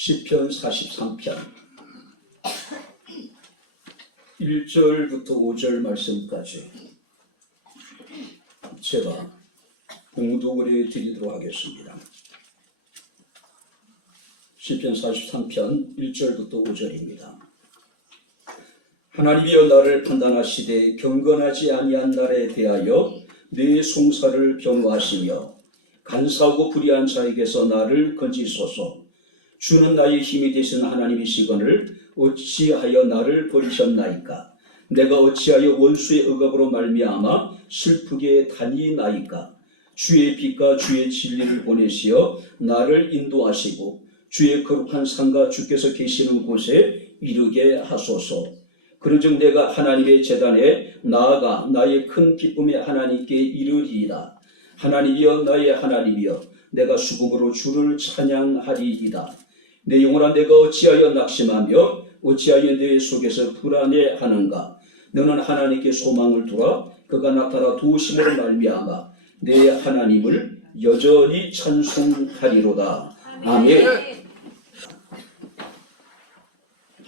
시편 43편 1절부터 5절 말씀까지 제가 봉독을 해드리도록 하겠습니다. 시편 43편 1절부터 5절입니다. 하나님이여 나를 판단하시되 경건하지 아니한 날에 대하여 내 송사를 변호하시며 간사하고 불의한 자에게서 나를 건지소서. 주는 나의 힘이 되신 하나님이시거늘 어찌하여 나를 버리셨나이까? 내가 어찌하여 원수의 억압으로 말미암아 슬프게 다니나이까? 주의 빛과 주의 진리를 보내시어 나를 인도하시고 주의 거룩한 산과 주께서 계시는 곳에 이르게 하소서. 그런즉 내가 하나님의 제단에 나아가 나의 큰 기쁨의 하나님께 이르리이다. 하나님이여 나의 하나님이여 내가 수금으로 주를 찬양하리이다. 내 영혼아 내가 어찌하여 낙심하며 어찌하여 내 속에서 불안해하는가? 너는 하나님께 소망을 두라. 그가 나타나 도우심으로 말미암아 내 하나님을 여전히 찬송하리로다. 아멘.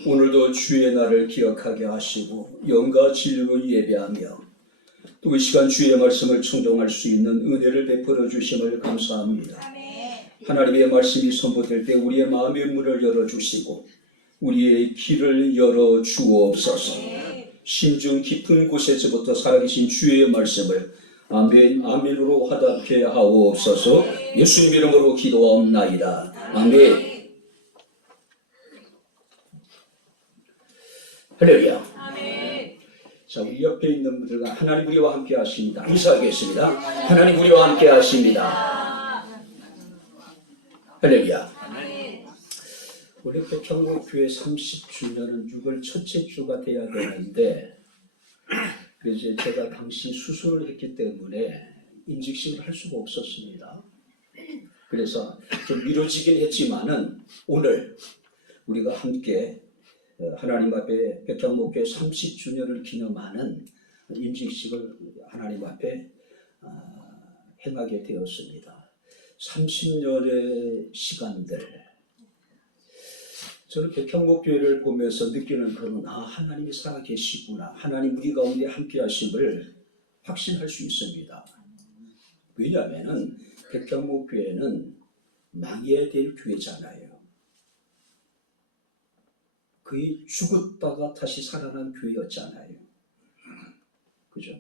오늘도 주의 날을 기억하게 하시고 영과 진리로 예배하며 또 이 시간 주의 말씀을 청종할 수 있는 은혜를 베풀어 주심을 감사합니다. 하나님의 말씀이 선포될 때 우리의 마음의 문을 열어주시고 우리의 길을 열어주옵소서. 심중 깊은 곳에서부터 살아계신 주의 말씀을 아멘 아멘으로 화답해 하옵소서. 예수님 이름으로 기도하옵나이다. 아멘. 할렐루야. 자, 우리 옆에 있는 분들과 하나님 우리와 함께 하십니다. 인사하겠습니다. 하나님 우리와 함께 하십니다. 할렐루야. 원래 백향목교회 30주년은 6월 첫째 주가 돼야 되는데 그래서 제가 당시 수술을 했기 때문에 임직식을 할 수가 없었습니다. 그래서 좀 미뤄지긴 했지만은 오늘 우리가 함께 하나님 앞에 백향목교회 30주년을 기념하는 임직식을 하나님 앞에 행하게 되었습니다. 30년의 시간들 저는 백향목교회를 보면서 느끼는 그런 하나님이 살아계시구나. 하나님 우리 가운데 함께 하심을 확신할 수 있습니다. 왜냐하면 백향목교회는 망해야 될 교회잖아요. 거의 죽었다가 다시 살아난 교회였잖아요. 그죠?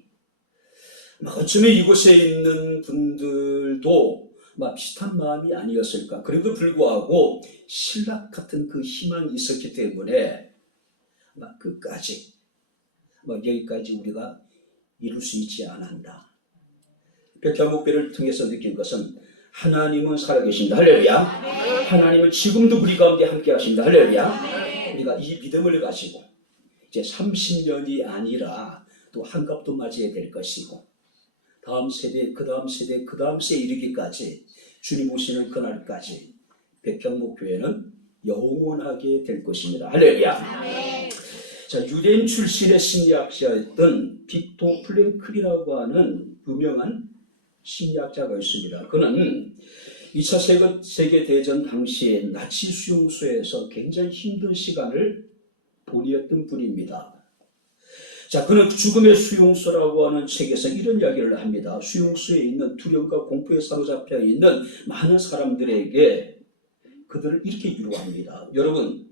어쩌면 이곳에 있는 분들도 비슷한 마음이 아니었을까. 그래도 불구하고 신락 같은 그 희망이 있었기 때문에 끝까지 여기까지 우리가 이룰 수 있지 않았나. 백향목교회를 통해서 느낀 것은 하나님은 살아계신다. 할렐루야. 하나님은 지금도 우리 가운데 함께 하신다. 할렐루야. 우리가 이 믿음을 가지고 이제 30년이 아니라 또 한갑도 맞이해야 될 것이고 다음 세대, 그 다음 세대, 그 다음 세에 이르기까지 주님 오시는 그날까지 백향목교회는 영원하게 될 것입니다. 할렐루야. 자, 유대인 출신의 심리학자였던 빅토 플랭클이라고 하는 유명한 심리학자가 있습니다. 그는 2차 세계대전 당시에 나치 수용소에서 굉장히 힘든 시간을 보냈던 분입니다. 자, 그는 죽음의 수용소라고 하는 책에서 이런 이야기를 합니다. 수용소에 있는 두려움과 공포에 사로잡혀 있는 많은 사람들에게 그들을 이렇게 위로합니다. 여러분,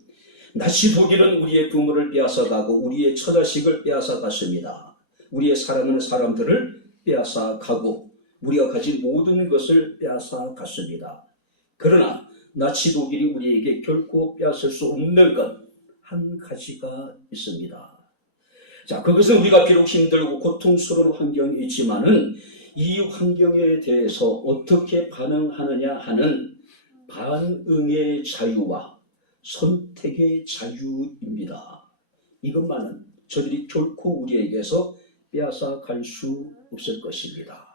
나치 독일은 우리의 부모를 빼앗아가고 우리의 처자식을 빼앗아갔습니다. 우리의 사랑하는 사람들을 빼앗아가고 우리가 가진 모든 것을 빼앗아갔습니다. 그러나 나치 독일이 우리에게 결코 빼앗을 수 없는 것 한 가지가 있습니다. 자, 그것은 우리가 비록 힘들고 고통스러운 환경이 있지만은 이 환경에 대해서 어떻게 반응하느냐 하는 반응의 자유와 선택의 자유입니다. 이것만은 저들이 결코 우리에게서 빼앗아 갈 수 없을 것입니다.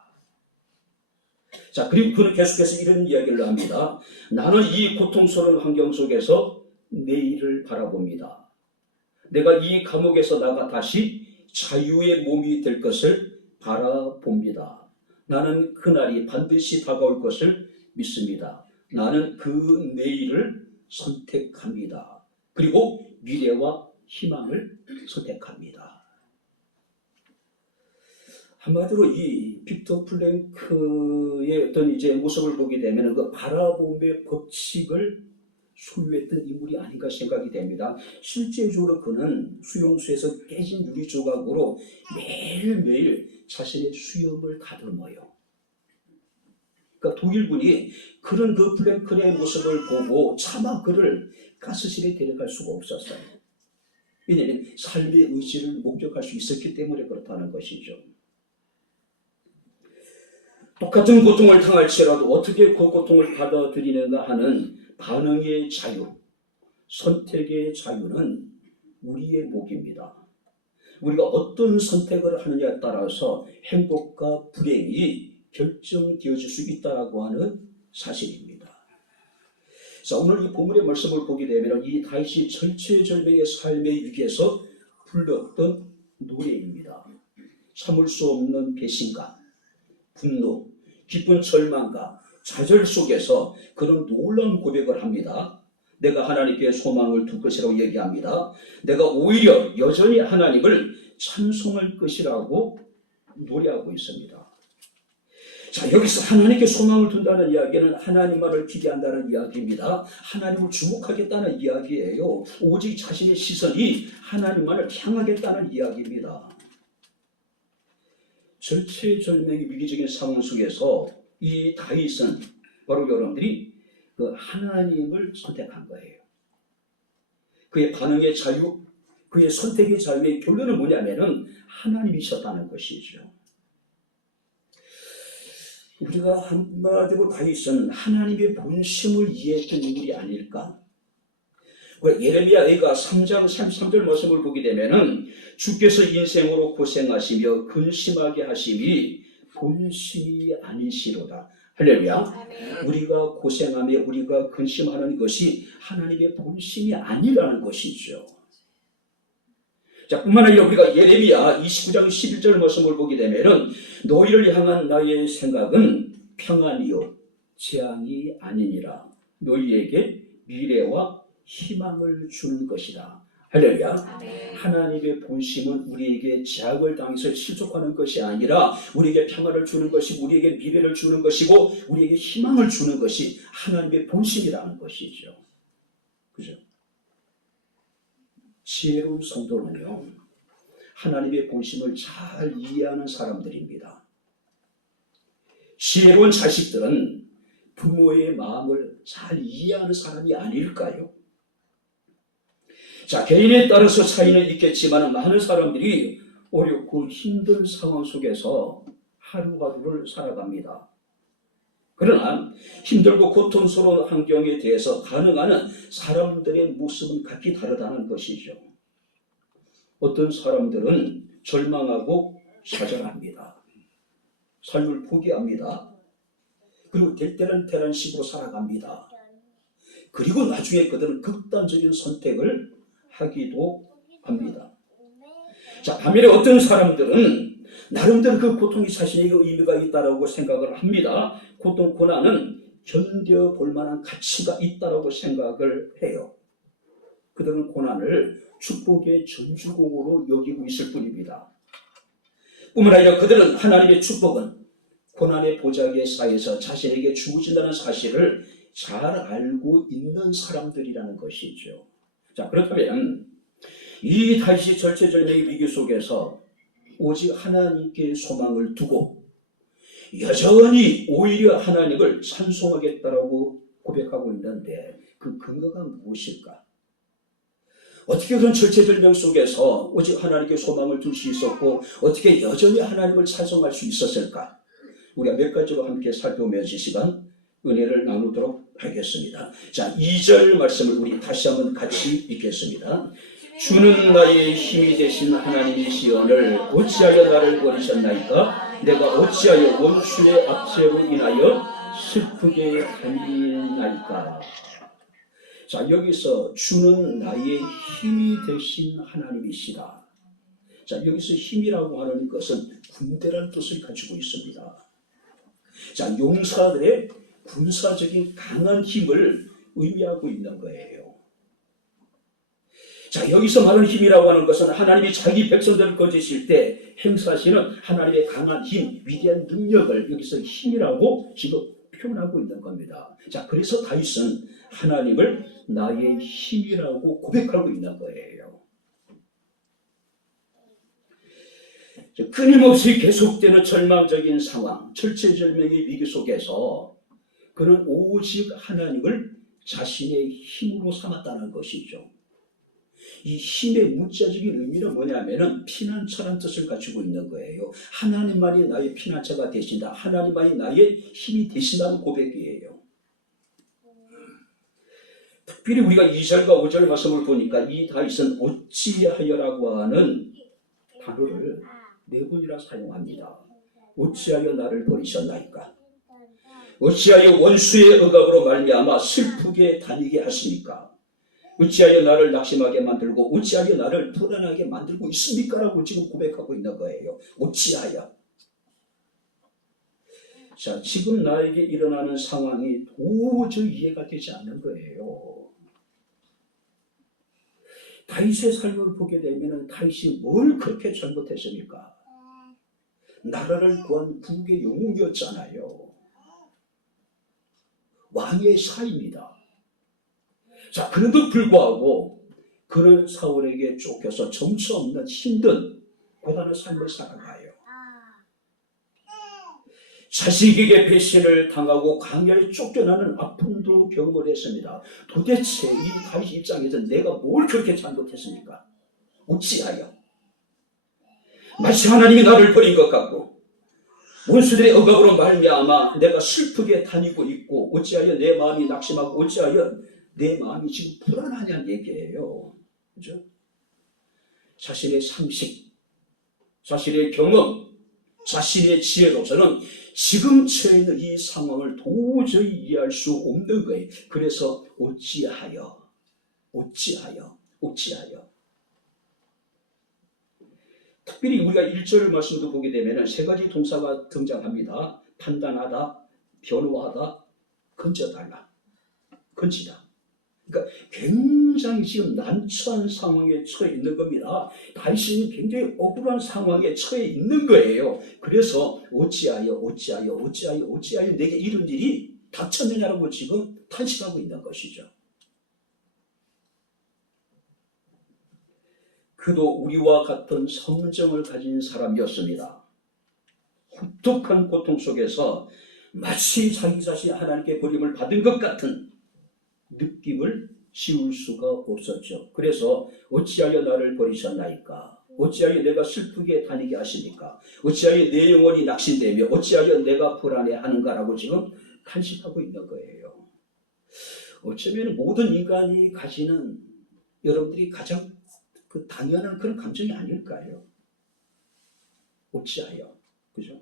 자, 그리고 그는 계속해서 이런 이야기를 합니다. 나는 이 고통스러운 환경 속에서 내일을 바라봅니다. 내가 이 감옥에서 나가 다시 자유의 몸이 될 것을 바라봅니다. 나는 그날이 반드시 다가올 것을 믿습니다. 나는 그 내일을 선택합니다. 그리고 미래와 희망을 선택합니다. 한마디로 이 빅터 프랭크의 어떤 이제 모습을 보게 되면 그 바라봄의 법칙을 소유했던 인물이 아닌가 생각이 됩니다. 실제적으로 그는 수용소에서 깨진 유리 조각으로 매일매일 자신의 수염을 다듬어요. 그러니까 독일군이 그런 그 플랭크의 모습을 보고 차마 그를 가스실에 데려갈 수가 없었어요. 왜냐하면 삶의 의지를 목적할 수 있었기 때문에 그렇다는 것이죠. 똑같은 고통을 당할지라도 어떻게 그 고통을 받아들이는가 하는 반응의 자유, 선택의 자유는 우리의 몫입니다. 우리가 어떤 선택을 하느냐에 따라서 행복과 불행이 결정되어질 수 있다고 하는 사실입니다. 자, 오늘 이 본문의 말씀을 보게 되면 이 다윗이 절체절명의 삶의 위기에서 불렀던 노래입니다. 참을 수 없는 배신감, 분노, 깊은 절망과 좌절 속에서 그런 놀라운 고백을 합니다. 내가 하나님께 소망을 둘 것이라고 얘기합니다. 내가 오히려 여전히 하나님을 찬송할 것이라고 노래하고 있습니다. 자, 여기서 하나님께 소망을 둔다는 이야기는 하나님만을 기대한다는 이야기입니다. 하나님을 주목하겠다는 이야기예요. 오직 자신의 시선이 하나님만을 향하겠다는 이야기입니다. 절체절명의 위기적인 상황 속에서 이 다윗은 바로 여러분들이 그 하나님을 선택한 거예요. 그의 반응의 자유, 그의 선택의 자유의 결론은 뭐냐면은 하나님이셨다는 것이죠. 우리가 한마디로 다윗은 하나님의 본심을 이해했던 인물이 아닐까? 예레미야가 3장 33절 말씀을 보게 되면은 주께서 인생으로 고생하시며 근심하게 하심이 본심이 아니시로다. 할렐루야. 우리가 고생하며 우리가 근심하는 것이 하나님의 본심이 아니라는 것이죠. 자, 뿐만 아니라 우리가 예레미야 29장 11절 말씀을 보게 되면은 너희를 향한 나의 생각은 평안이요 재앙이 아니니라. 너희에게 미래와 희망을 주는 것이다. 할렐루야. 하나님의 본심은 우리에게 제약을 당해서 실족하는 것이 아니라 우리에게 평안을 주는 것이, 우리에게 미래를 주는 것이고 우리에게 희망을 주는 것이 하나님의 본심이라는 것이죠. 그죠? 지혜로운 성도는요, 하나님의 본심을 잘 이해하는 사람들입니다. 지혜로운 자식들은 부모의 마음을 잘 이해하는 사람이 아닐까요? 자, 개인에 따라서 차이는 있겠지만 많은 사람들이 어렵고 힘든 상황 속에서 하루하루를 살아갑니다. 그러나 힘들고 고통스러운 환경에 대해서 반응하는 사람들의 모습은 각기 다르다는 것이죠. 어떤 사람들은 절망하고 좌절합니다. 삶을 포기합니다. 그리고 될 때는 되는 식으로 살아갑니다. 그리고 나중에 그들은 극단적인 선택을 하기도 합니다. 자, 반면에 어떤 사람들은 나름대로 그 고통이 자신에게 의미가 있다고 생각을 합니다. 고통, 고난은 견뎌볼 만한 가치가 있다고 생각을 해요. 그들은 고난을 축복의 전주공으로 여기고 있을 뿐입니다. 뿐만 아니라 그들은 하나님의 축복은 고난의 보자기에 쌓여서 자신에게 주어진다는 사실을 잘 알고 있는 사람들이라는 것이죠. 자, 그렇다면 이 다윗이 절체절명의 위기 속에서 오직 하나님께 소망을 두고 여전히 오히려 하나님을 찬송하겠다라고 고백하고 있는데 그 근거가 무엇일까? 어떻게 그런 절체절명 속에서 오직 하나님께 소망을 둘 수 있었고 어떻게 여전히 하나님을 찬송할 수 있었을까? 우리가 몇 가지로 함께 살펴보면서 이 시간 은혜를 나누도록 하겠습니다. 자, 2절 말씀을 우리 다시 한번 같이 읽겠습니다. 주는 나의 힘이 되신 하나님이시오늘 어찌하여 나를 버리셨나이까? 내가 어찌하여 원수의 압제로 인하여 슬프게 다니나이까? 자, 여기서 주는 나의 힘이 되신 하나님이시다. 자, 여기서 힘이라고 하는 것은 군대라는 뜻을 가지고 있습니다. 자, 용사들의 군사적인 강한 힘을 의미하고 있는 거예요. 자, 여기서 말하는 힘이라고 하는 것은 하나님이 자기 백성들을 거주실 때 행사하시는 하나님의 강한 힘, 위대한 능력을 여기서 힘이라고 지금 표현하고 있는 겁니다. 자, 그래서 다윗은 하나님을 나의 힘이라고 고백하고 있는 거예요. 끊임없이 계속되는 절망적인 상황, 철체절명의 위기 속에서 그는 오직 하나님을 자신의 힘으로 삼았다는 것이죠. 이 힘의 문자적인 의미는 뭐냐면은 피난처라는 뜻을 가지고 있는 거예요. 하나님만이 나의 피난처가 되신다. 하나님만이 나의 힘이 되신다는 고백이에요. 특별히 우리가 2절과 5절 말씀을 보니까 이 다윗은 어찌하여라고 하는 단어를 네 번이나 사용합니다. 어찌하여 나를 버리셨나이까? 어찌하여 원수의 억압으로 말미암아 슬프게 다니게 하십니까? 어찌하여 나를 낙심하게 만들고 어찌하여 나를 불안하게 만들고 있습니까? 라고 지금 고백하고 있는 거예요. 어찌하여. 자, 지금 나에게 일어나는 상황이 도저히 이해가 되지 않는 거예요. 다윗의 삶을 보게 되면 다윗이 뭘 그렇게 잘못했습니까? 나라를 구한 국의 영웅이었잖아요. 왕의 사입니다. 자, 그런데도 불구하고 그는 사울에게 쫓겨서 정처 없는 힘든 고단한 삶을 살아가요. 자식에게 배신을 당하고 광야에 쫓겨나는 아픔도 경험을 했습니다. 도대체 이 다윗 입장에서 내가 뭘 그렇게 잘못했습니까? 어찌하여? 마치 하나님이 나를 버린 것 같고 원수들의 억압으로 말미암아 내가 슬프게 다니고 있고 어찌하여 내 마음이 낙심하고 어찌하여 내 마음이 지금 불안하냐는 얘기예요. 그죠? 자신의 상식, 자신의 경험, 자신의 지혜로서는 지금 처해 있는 이 상황을 도저히 이해할 수 없는 거예요. 그래서 어찌하여. 특별히 우리가 1절 말씀도 보게 되면 세 가지 동사가 등장합니다. 판단하다, 변호하다, 건져달라, 건지다. 그러니까 굉장히 지금 난처한 상황에 처해 있는 겁니다. 다윗은 굉장히 억울한 상황에 처해 있는 거예요. 그래서 어찌하여 내게 이런 일이 닥쳤느냐라고 지금 탄식하고 있는 것이죠. 그도 우리와 같은 성정을 가진 사람이었습니다. 혹독한 고통 속에서 마치 자기 자신이 하나님께 버림을 받은 것 같은 느낌을 지울 수가 없었죠. 그래서 어찌하여 나를 버리셨나이까? 어찌하여 내가 슬프게 다니게 하십니까? 어찌하여 내 영혼이 낙심되며 어찌하여 내가 불안해하는가라고 지금 탄식하고 있는 거예요. 어쩌면 모든 인간이 가지는 여러분들이 가장 그 당연한 그런 감정이 아닐까요? 어찌하여, 그죠?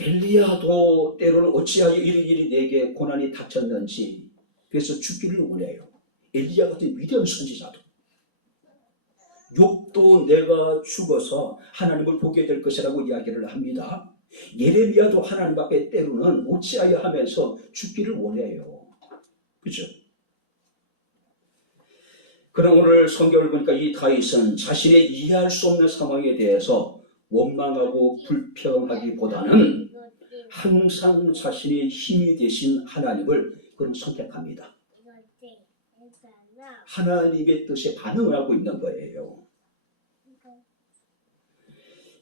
엘리야도 때로는 어찌하여 이런 일이 내게 고난이 닥쳤는지 그래서 죽기를 원해요. 엘리야 같은 위대한 선지자도. 욥도 내가 죽어서 하나님을 보게 될 것이라고 이야기를 합니다. 예레미야도 하나님 앞에 때로는 어찌하여 하면서 죽기를 원해요. 그죠? 그럼 오늘 성경을 보니까 이 다윗은 자신의 이해할 수 없는 상황에 대해서 원망하고 불평하기보다는 항상 자신의 힘이 되신 하나님을 그는 선택합니다. 하나님의 뜻에 반응을 하고 있는 거예요.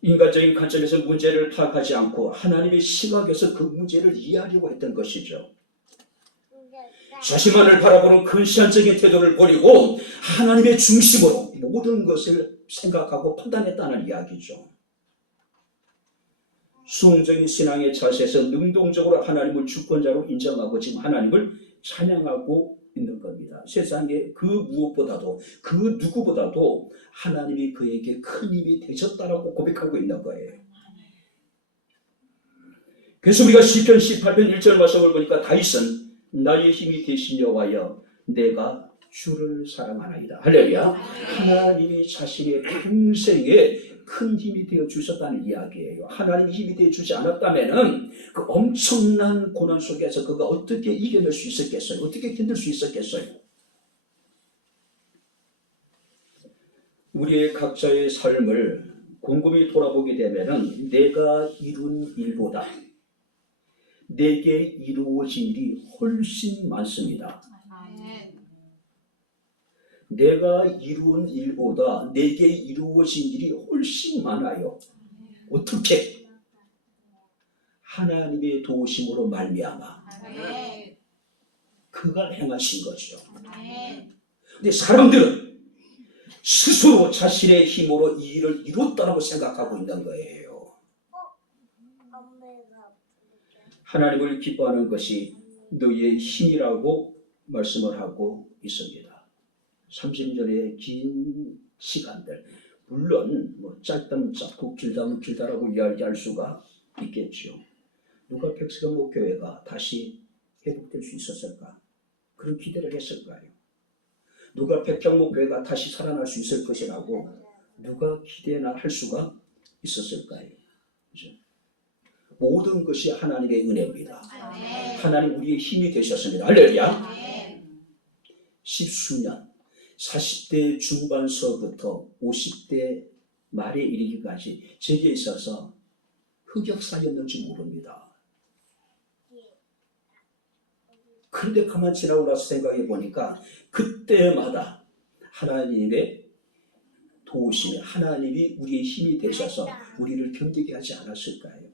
인간적인 관점에서 문제를 파악하지 않고 하나님의 시각에서 그 문제를 이해하려고 했던 것이죠. 자신만을 바라보는 근시안적인 태도를 버리고 하나님의 중심으로 모든 것을 생각하고 판단했다는 이야기죠. 수용적인 신앙의 자세에서 능동적으로 하나님을 주권자로 인정하고 지금 하나님을 찬양하고 있는 겁니다. 세상에 그 무엇보다도 그 누구보다도 하나님이 그에게 큰 힘이 되셨다라고 고백하고 있는 거예요. 그래서 우리가 시편 18편 1절 말씀을 보니까 다윗은 나의 힘이 되신 여호와여 내가 주를 사랑하나이다. 할렐루야. 하나님이 자신의 평생에 큰 힘이 되어 주셨다는 이야기예요. 하나님이 힘이 되어 주지 않았다면은 그 엄청난 고난 속에서 그가 어떻게 이겨낼 수 있었겠어요? 어떻게 견딜 수 있었겠어요? 우리의 각자의 삶을 곰곰이 돌아보게 되면은 내가 이룬 일보다 내게 이루어진 일이 훨씬 많습니다. 내가 이룬 일보다 내게 이루어진 일이 훨씬 많아요. 어떻게? 하나님의 도우심으로 말미암아 그가 행하신 거죠. 근데 사람들은 스스로 자신의 힘으로 이 일을 이뤘다고 생각하고 있는 거예요. 하나님을 기뻐하는 것이 너희의 힘이라고 말씀을 하고 있습니다. 30년의 긴 시간들, 물론 뭐 짧다면 짧고 길다면 길다라고 이야기할 수가 있겠죠. 누가 백성목교회가 다시 회복될 수 있었을까? 그런 기대를 했을까요? 누가 백성목교회가 다시 살아날 수 있을 것이라고 누가 기대나 할 수가 있었을까요? 그렇죠? 모든 것이 하나님의 은혜입니다. 하나님 우리의 힘이 되셨습니다. 할렐루야. 십수년 40대 중반서부터 50대 말에 이르기까지 제게 있어서 흑역사였는지 모릅니다. 그런데 가만 지나고 나서 생각해 보니까 그때마다 하나님의 도우심이, 하나님이 우리의 힘이 되셔서 우리를 견디게 하지 않았을까요?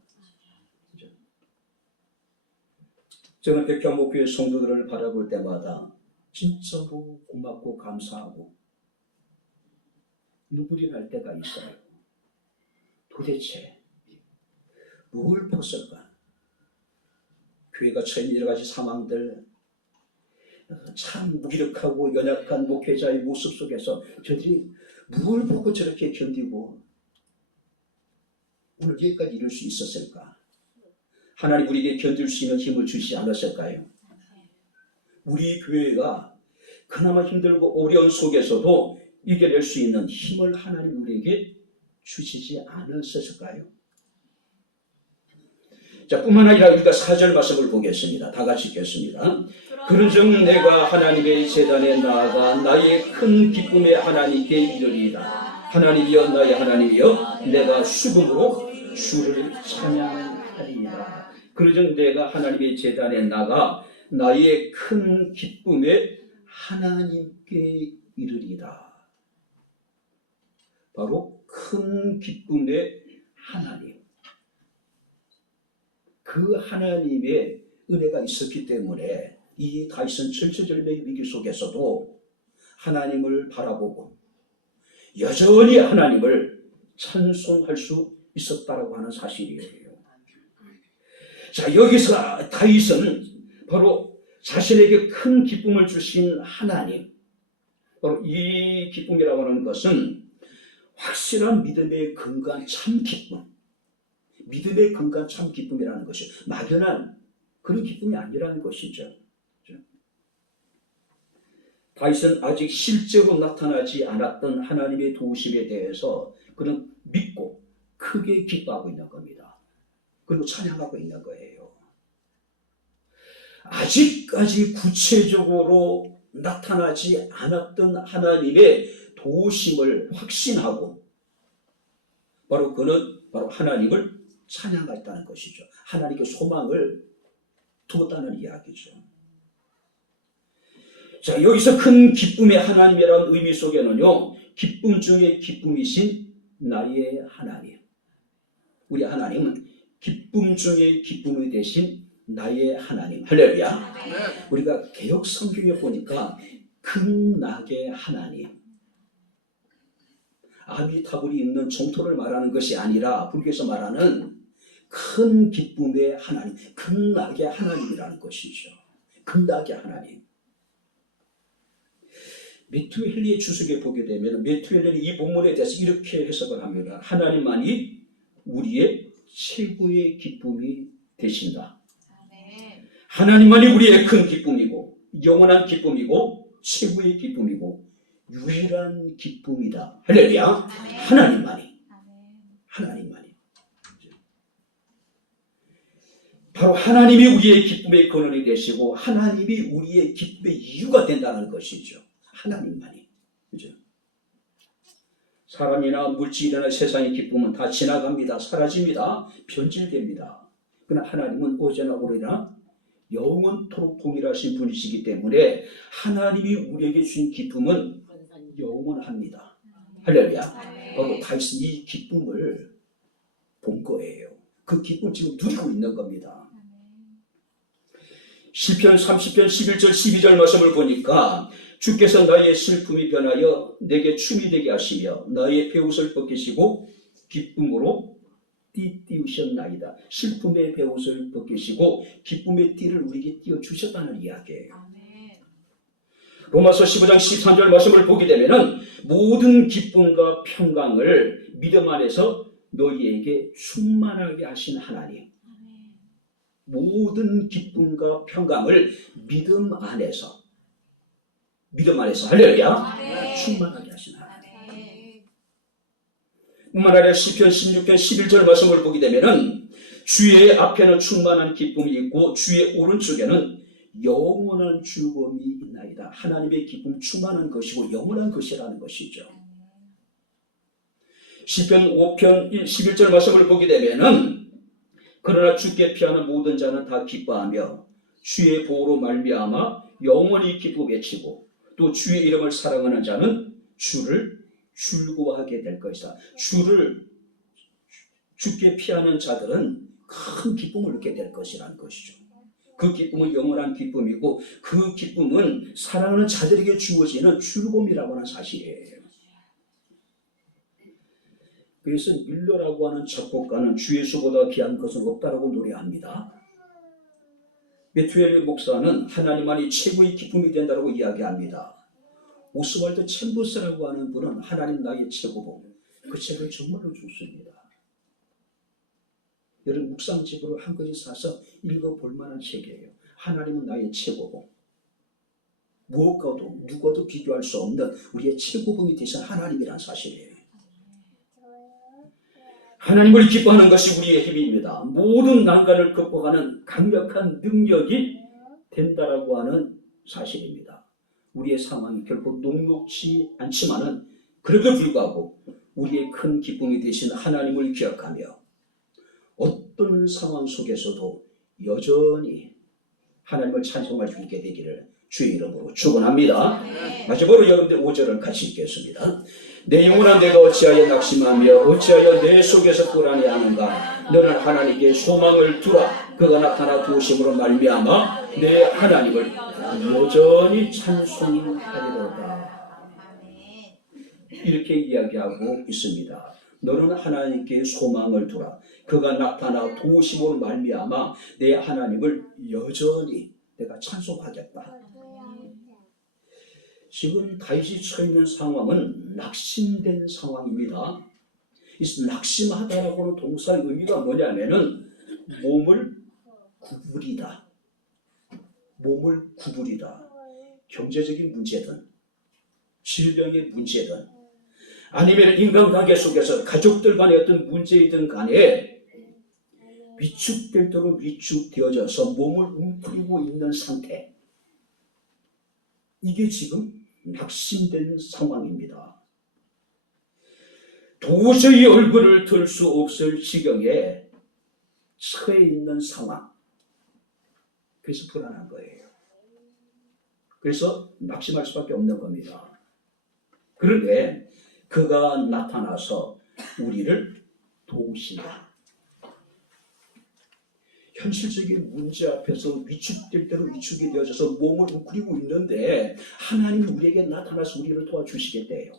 저는 백향목교회 성도들을 바라볼 때마다 진짜로 고맙고 감사하고 눈물이 날 때가 있어요. 도대체 뭘 봤을까? 교회가 처한 여러 가지 상황들, 참 무기력하고 연약한 목회자의 모습 속에서 저들이 뭘 보고 저렇게 견디고 오늘 여기까지 이룰 수 있었을까? 하나님 우리에게 견딜 수 있는 힘을 주시지 않았을까요? 우리 교회가 그나마 힘들고 어려운 속에서도 이겨낼 수 있는 힘을 하나님 우리에게 주시지 않았을까요? 자, 뿐만 아니라 우리가 4절 말씀을 보겠습니다. 다 같이 읽겠습니다. 그런즉 내가 하나님의 제단에 나아가 나의 큰 기쁨의 하나님께 이르리이다. 하나님이여 나의 하나님이여 내가 수금으로 주를 찬양하리이다. 그런즉 내가 하나님의 제단에 나가 나의 큰 기쁨의 하나님께 이르리이다. 바로 큰 기쁨의 하나님. 그 하나님의 은혜가 있었기 때문에 이 다윗은 절체절명의 위기 속에서도 하나님을 바라보고 여전히 하나님을 찬송할 수 있었다라고 하는 사실이에요. 자, 여기서 다윗은 바로 자신에게 큰 기쁨을 주신 하나님, 바로 이 기쁨이라고 하는 것은 확실한 믿음의 근간 참 기쁨, 믿음의 근간 참 기쁨이라는 것이 막연한 그런 기쁨이 아니라는 것이죠. 다윗은 아직 실제로 나타나지 않았던 하나님의 도우심에 대해서 그는 믿고 크게 기뻐하고 있는 겁니다. 그리고 찬양하고 있는 거예요. 아직까지 구체적으로 나타나지 않았던 하나님의 도우심을 확신하고 바로 그는 바로 하나님을 찬양했다는 것이죠. 하나님께 소망을 두었다는 이야기죠. 자, 여기서 큰 기쁨의 하나님이라는 의미 속에는요, 기쁨 중에 기쁨이신 나의 하나님, 우리 하나님은 기쁨 중에 기쁨이 되신 나의 하나님. 할렐루야. 네. 우리가 개역 성경에 보니까 극락의 하나님, 아미타불이 있는 정토를 말하는 것이 아니라 불교에서 말하는 큰 기쁨의 하나님, 극락의 하나님이라는 것이죠. 극락의 하나님. 매튜 헨리의 주석에 보게 되면 매튜 헨리는 이 본문에 대해서 이렇게 해석을 합니다. 하나님만이 우리의 최고의 기쁨이 되신다. 하나님만이 우리의 큰 기쁨이고 영원한 기쁨이고 최고의 기쁨이고 유일한 기쁨이다. 할렐루야. 하나님만이. 하나님만이. 바로 하나님이 우리의 기쁨의 근원이 되시고 하나님이 우리의 기쁨의 이유가 된다는 것이죠. 하나님만이. 그죠? 사람이나 물질이나 세상의 기쁨은 다 지나갑니다. 사라집니다. 변질됩니다. 그러나 하나님은 어제나 오래나 영원토록 동일하신 분이시기 때문에 하나님이 우리에게 주신 기쁨은 영원합니다. 할렐루야. 바로 다윗은 이 기쁨을 본 거예요. 그 기쁨 지금 누리고 있는 겁니다. 시편 30편 11절 12절 말씀을 보니까 주께서 나의 슬픔이 변하여 내게 춤이 되게 하시며 나의 베옷을 벗기시고 기쁨으로 띠띠우셨나이다. 슬픔의 베옷을 벗기시고 기쁨의 띠를 우리에게 띄워주셨다는 이야기예요. 로마서 15장 13절 말씀을 보게 되면 모든 기쁨과 평강을 믿음 안에서 너희에게 충만하게 하신 하나님. 모든 기쁨과 평강을 믿음 안에서 할렐루야 충만하게 하신 하나님. 뿐만 아니라 시편 16편 11절 말씀을 보게 되면 주의 앞에는 충만한 기쁨이 있고 주의 오른쪽에는 영원한 즐거움이 있나이다. 하나님의 기쁨 충만한 것이고 영원한 것이라는 것이죠. 시편 5편 11절 말씀을 보게 되면은 그러나 주께 피하는 모든 자는 다 기뻐하며 주의 보호로 말미암아 영원히 기쁘 외치고 또 주의 이름을 사랑하는 자는 주를 즐거워하게 될 것이다. 주께 피하는 자들은 큰 기쁨을 얻게 될 것이라는 것이죠. 그 기쁨은 영원한 기쁨이고 그 기쁨은 사랑하는 자들에게 주어지는 즐거움이라고 하는 사실이에요. 그래서 밀러라고 하는 작곡가는 주 예수보다 귀한 것은 없다라고 노래합니다. 메투엘리 목사는 하나님만이 최고의 기쁨이 된다고 이야기합니다. 오스왈드 챔버스라고 하는 분은 하나님 나의 최고봉, 그 책을 정말로 좋습니다. 여러분 묵상집으로 한 권씩 사서 읽어볼 만한 책이에요. 하나님은 나의 최고봉. 무엇과도 누구와도 비교할 수 없는 우리의 최고봉이 되신 하나님이란 사실이에요. 하나님을 기뻐하는 것이 우리의 힘입니다. 모든 난관을 극복하는 강력한 능력이 된다라고 하는 사실입니다. 우리의 상황이 결코 녹록지 않지만은 그래도 불구하고 우리의 큰 기쁨이 되신 하나님을 기억하며 어떤 상황 속에서도 여전히 하나님을 찬송할 수 있게 되기를 주의 이름으로 축원합니다. 마지막으로 여러분들 5절을 같이 읽겠습니다. 내 영혼아 내가 어찌하여 낙심하며 어찌하여 내 속에서 불안해하는가. 너는 하나님께 소망을 두라. 그가 나타나 도우심으로 말미암아 내 하나님을 여전히 찬송하리로다. 이렇게 이야기하고 있습니다. 너는 하나님께 소망을 두라. 그가 나타나 도우심으로 말미암아 내 하나님을 여전히 내가 찬송하겠다. 지금 다윗이 처해 있는 상황은 낙심된 상황입니다. 이 낙심하다라고 하는 동사의 의미가 뭐냐면은 몸을 구부리다. 몸을 구부리다. 경제적인 문제든 질병의 문제든 아니면 인간관계 속에서 가족들 간의 어떤 문제이든 간에 위축될 대로 위축되어져서 몸을 웅크리고 있는 상태. 이게 지금 낙심된 상황입니다. 도저히 얼굴을 들 수 없을 지경에 처해 있는 상황. 그래서 불안한 거예요. 그래서 낙심할 수밖에 없는 겁니다. 그런데 그가 나타나서 우리를 도우신다. 현실적인 문제 앞에서 위축될 대로 위축이 되어져서 몸을 웅크리고 있는데 하나님이 우리에게 나타나서 우리를 도와주시겠대요.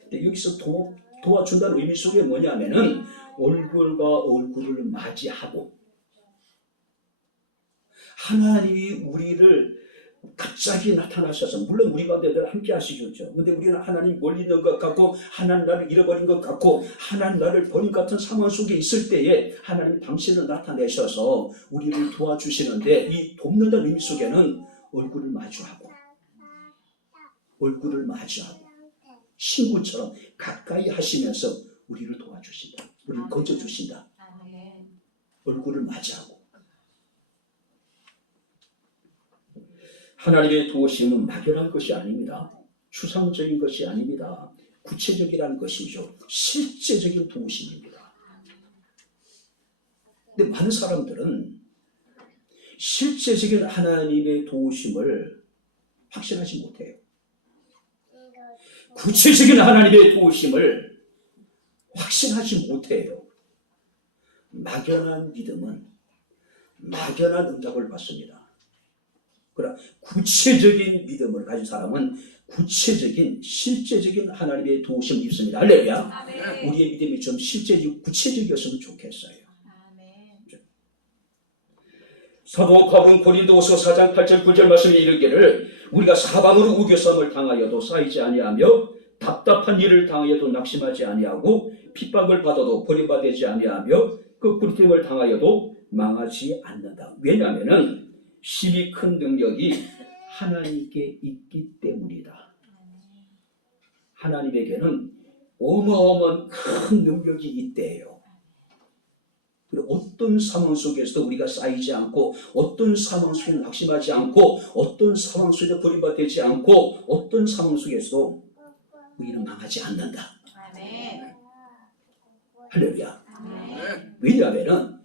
근데 여기서 도와준다는 의미 속에 뭐냐면은 얼굴과 얼굴을 맞이하고 하나님이 우리를 갑자기 나타나셔서 물론 우리 가운데 늘 함께 하시겠죠. 근데 우리는 하나님 멀리 있는 것 같고 하나님 나를 잃어버린 것 같고 하나님 나를 버린 것 같은 상황 속에 있을 때에 하나님 당신을 나타내셔서 우리를 도와주시는데 이 돕는다는 의미 속에는 얼굴을 마주하고 친구처럼 가까이 하시면서 우리를 도와주신다. 우리를 건져주신다. 아멘. 얼굴을 맞이하고. 하나님의 도우심은 막연한 것이 아닙니다. 추상적인 것이 아닙니다. 구체적이라는 것이죠. 실제적인 도우심입니다. 근데 많은 사람들은 실제적인 하나님의 도우심을 확신하지 못해요. 구체적인 하나님의 도우심을 확신하지 못해요. 막연한 믿음은 막연한 응답을 받습니다. 그러나 구체적인 믿음을 가진 사람은 구체적인 실제적인 하나님의 도우심을 입습니다. 할렐루야. 아멘. 우리의 믿음이 좀 실제적 구체적이었으면 좋겠어요. 아멘. 사도 바울은 고린도후서 4장 8절 9절 말씀에 이르기를 우리가 사방으로 우겨쌈을 당하여도 쌓이지 아니하며 답답한 일을 당하여도 낙심하지 아니하고 핍박을 받아도 버림받지 아니하며 그 굴림을 당하여도 망하지 않는다. 왜냐하면 힘이 큰 능력이 하나님께 있기 때문이다. 하나님에게는 어마어마한 큰 능력이 있대요. 그리고 어떤 상황 속에서도 우리가 쌓이지 않고 어떤 상황 속에서 낙심하지 않고 어떤 상황 속에서 버림받지 않고 어떤 상황 속에서도 우리는 망하지 않는다. 아멘. 할렐루야. 아멘. 왜냐하면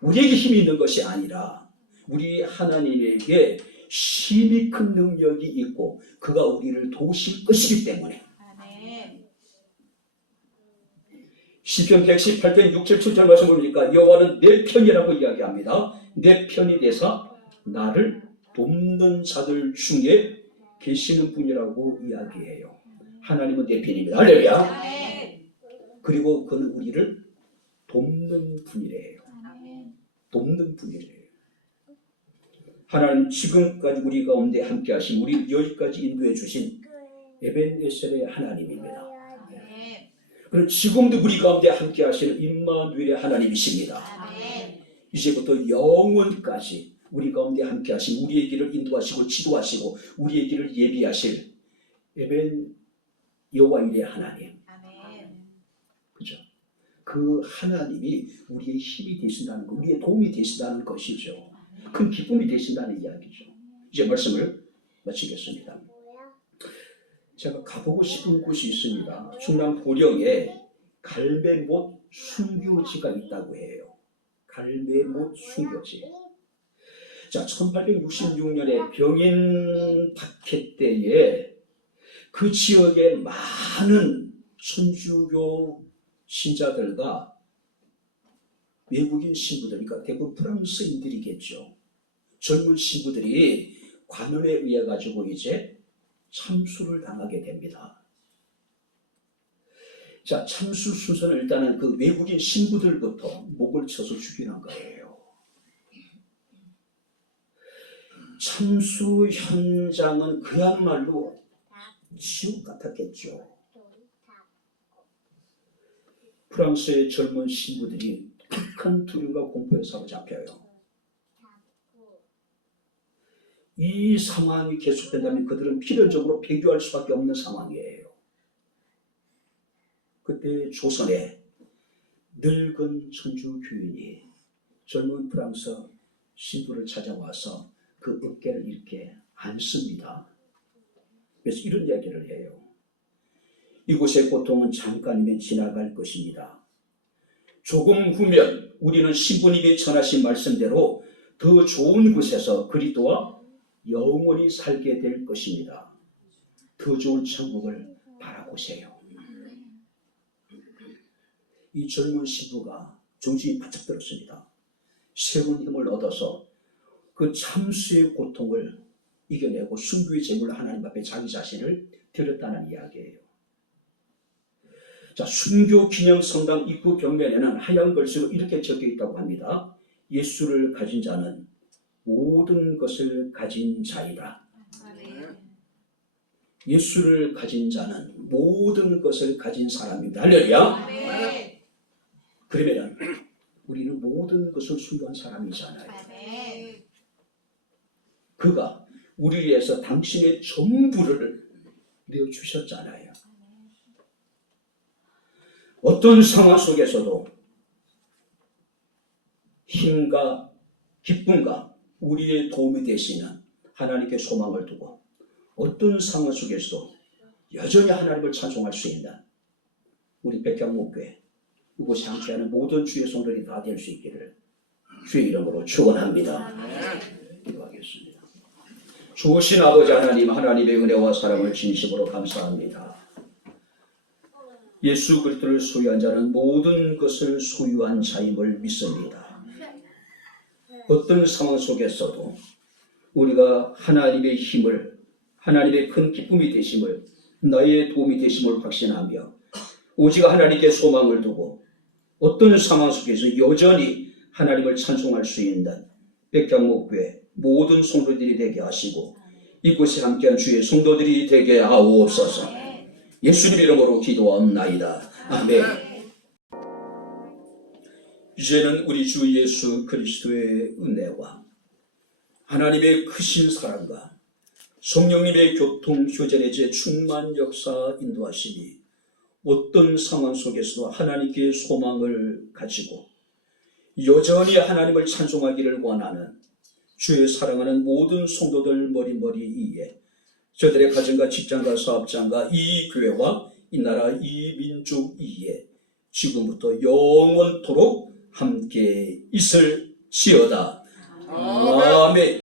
우리에게 힘이 있는 것이 아니라 우리 하나님에게 힘이 큰 능력이 있고 그가 우리를 도우실 것이기 때문에. 아멘. 시편 118편 6, 7, 7절 말씀 보니까 여호와는 내 편이라고 이야기합니다. 내 편이 되사 나를 돕는 자들 중에 계시는 분이라고 이야기해요. 하나님은 내 편입니다. 할렐루야. 아멘. 그리고 그는 우리를 돕는 분이래요. 아멘. 돕는 분이래요. 하나님 지금까지 우리 가운데 함께 하신 우리 여기까지 인도해 주신 에벤에셀의 하나님입니다. 아멘. 그리고 지금도 우리 가운데 함께 하시는 임마누엘의 하나님이십니다. 아멘. 이제부터 영원까지 우리 가운데 함께 하신 우리의 길을 인도하시고 지도하시고 우리의 길을 예비하실 에벤 여호와일의 하나님. 아멘. 그죠? 그 하나님이 우리의 힘이 되신다는 것, 우리의 도움이 되신다는 것이죠. 큰 기쁨이 되신다는 이야기죠. 이제 말씀을 마치겠습니다. 제가 가보고 싶은 곳이 있습니다. 충남 보령에 갈매못 순교지가 있다고 해요. 갈매못 순교지. 자, 1866년에 병인 박해 때에 그 지역에 많은 천주교 신자들과 외국인 신부들, 그러니까 대부분 프랑스인들이겠죠. 젊은 신부들이 관원에 의해 가지고 이제 참수를 당하게 됩니다. 자, 참수 순서는 일단은 그 외국인 신부들부터 목을 쳐서 죽이는 거예요. 참수 현장은 그야말로 지옥 같았겠죠. 프랑스의 젊은 신부들이 극한 두려움과 공포에 사로잡혀요. 이 상황이 계속된다면 그들은 필연적으로 배교할 수밖에 없는 상황이에요. 그때 조선에 늙은 천주 교인이 젊은 프랑스 신부를 찾아와서 그 어깨를 이렇게 안습니다. 그래서 이런 이야기를 해요. 이곳의 고통은 잠깐이면 지나갈 것입니다. 조금 후면 우리는 신부님이 전하신 말씀대로 더 좋은 곳에서 그리스도와 영원히 살게 될 것입니다. 더 좋은 천국을 바라보세요. 이 젊은 신부가 정신이 바짝 들었습니다. 새로운 힘을 얻어서 그 참수의 고통을 이겨내고 순교의 제물을 하나님 앞에 자기 자신을 드렸다는 이야기예요. 자, 순교 기념 성당 입구 벽면에는 하얀 글씨로 이렇게 적혀 있다고 합니다. 예수를 가진 자는 모든 것을 가진 자이다. 예수를 가진 자는 모든 것을 가진 사람입니다. 할렐루야. 그러면 우리는 모든 것을 소유한 사람이잖아요. 그가 우리를 위해서 당신의 전부를 내어주셨잖아요. 어떤 상황 속에서도 힘과 기쁨과 우리의 도움이 되시는 하나님께 소망을 두고 어떤 상황 속에서도 여전히 하나님을 찬송할 수 있는 우리 백향목교회 이곳에 함께하는 모든 주의 성도들이 다 될 수 있기를 주의 이름으로 축원합니다. 기도하겠습니다. 좋으신 아버지 하나님, 하나님의 은혜와 사랑을 진심으로 감사합니다. 예수 그리스도를 소유한 자는 모든 것을 소유한 자임을 믿습니다. 어떤 상황 속에서도 우리가 하나님의 힘을, 하나님의 큰 기쁨이 되심을, 나의 도움이 되심을 확신하며 오직 하나님께 소망을 두고 어떤 상황 속에서 여전히 하나님을 찬송할 수 있는 백향목교회 모든 성도들이 되게 하시고 이곳에 함께한 주의 성도들이 되게 하옵소서. 예수님 이름으로 기도합나이다. 아멘. 이제는 우리 주 예수 그리스도의 은혜와 하나님의 크신 사랑과 성령님의 교통 교전의 제 충만 역사 인도하심이 어떤 상황 속에서도 하나님께 소망을 가지고 여전히 하나님을 찬송하기를 원하는 주의 사랑하는 모든 성도들 머리머리 위에 저들의 가정과 직장과 사업장과 이 교회와 이 나라 이 민족 위에 지금부터 영원토록 함께 있을지어다. 아멘.